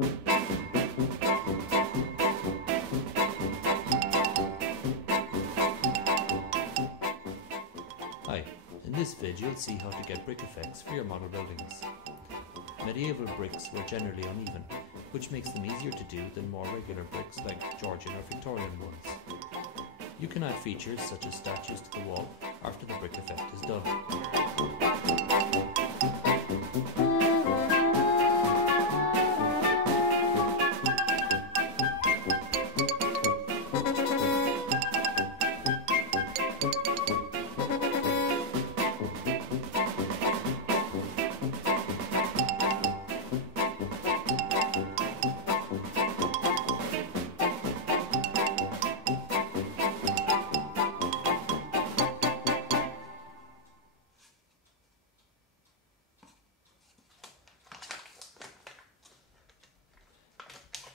Hi, in this vid you'll see how to get brick effects for your model buildings. Medieval bricks were generally uneven, which makes them easier to do than more regular bricks like Georgian or Victorian ones. You can add features such as statues to the wall after the brick effect is done.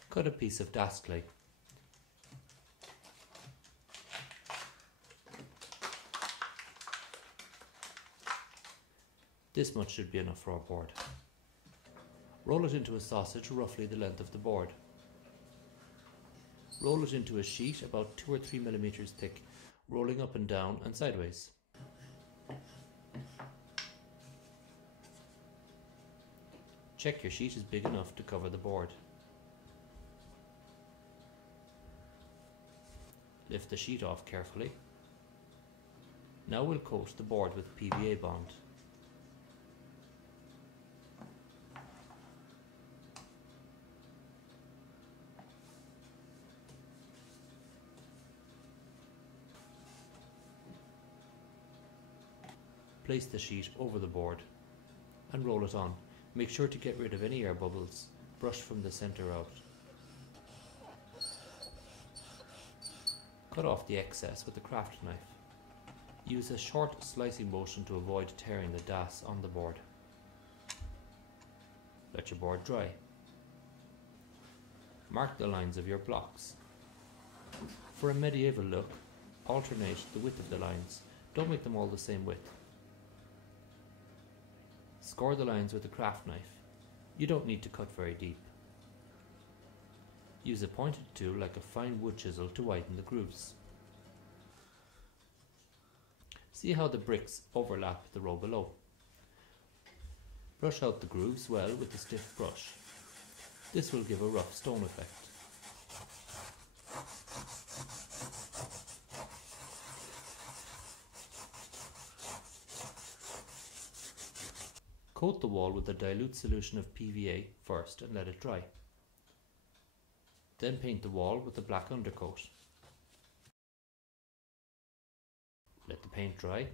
Cut a piece of das clay. This much should be enough for our board. Roll it into a sausage roughly the length of the board. Roll it into a sheet about 2 or 3 millimeters thick, rolling up and down and sideways. Check your sheet is big enough to cover the board. Lift the sheet off carefully. Now we'll coat the board with PVA bond. Place the sheet over the board and roll it on. Make sure to get rid of any air bubbles. Brush from the center out. Cut off the excess with a craft knife. Use a short slicing motion to avoid tearing the das on the board. Let your board dry. Mark the lines of your blocks. For a medieval look, alternate the width of the lines. Don't make them all the same width. Score the lines with a craft knife. You don't need to cut very deep. Use a pointed tool like a fine wood chisel to widen the grooves. See how the bricks overlap the row below. Brush out the grooves well with a stiff brush. This will give a rough stone effect. Coat the wall with a dilute solution of PVA first and let it dry. Then paint the wall with a black undercoat. Let the paint dry.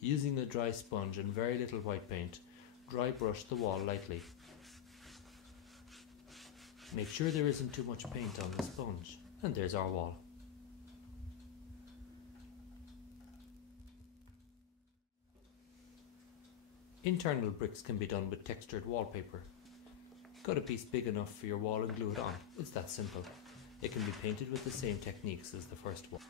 Using a dry sponge and very little white paint, dry brush the wall lightly. Make sure there isn't too much paint on the sponge. And there's our wall. Internal bricks can be done with textured wallpaper. Cut a piece big enough for your wall and glue it on. It's that simple. It can be painted with the same techniques as the first one.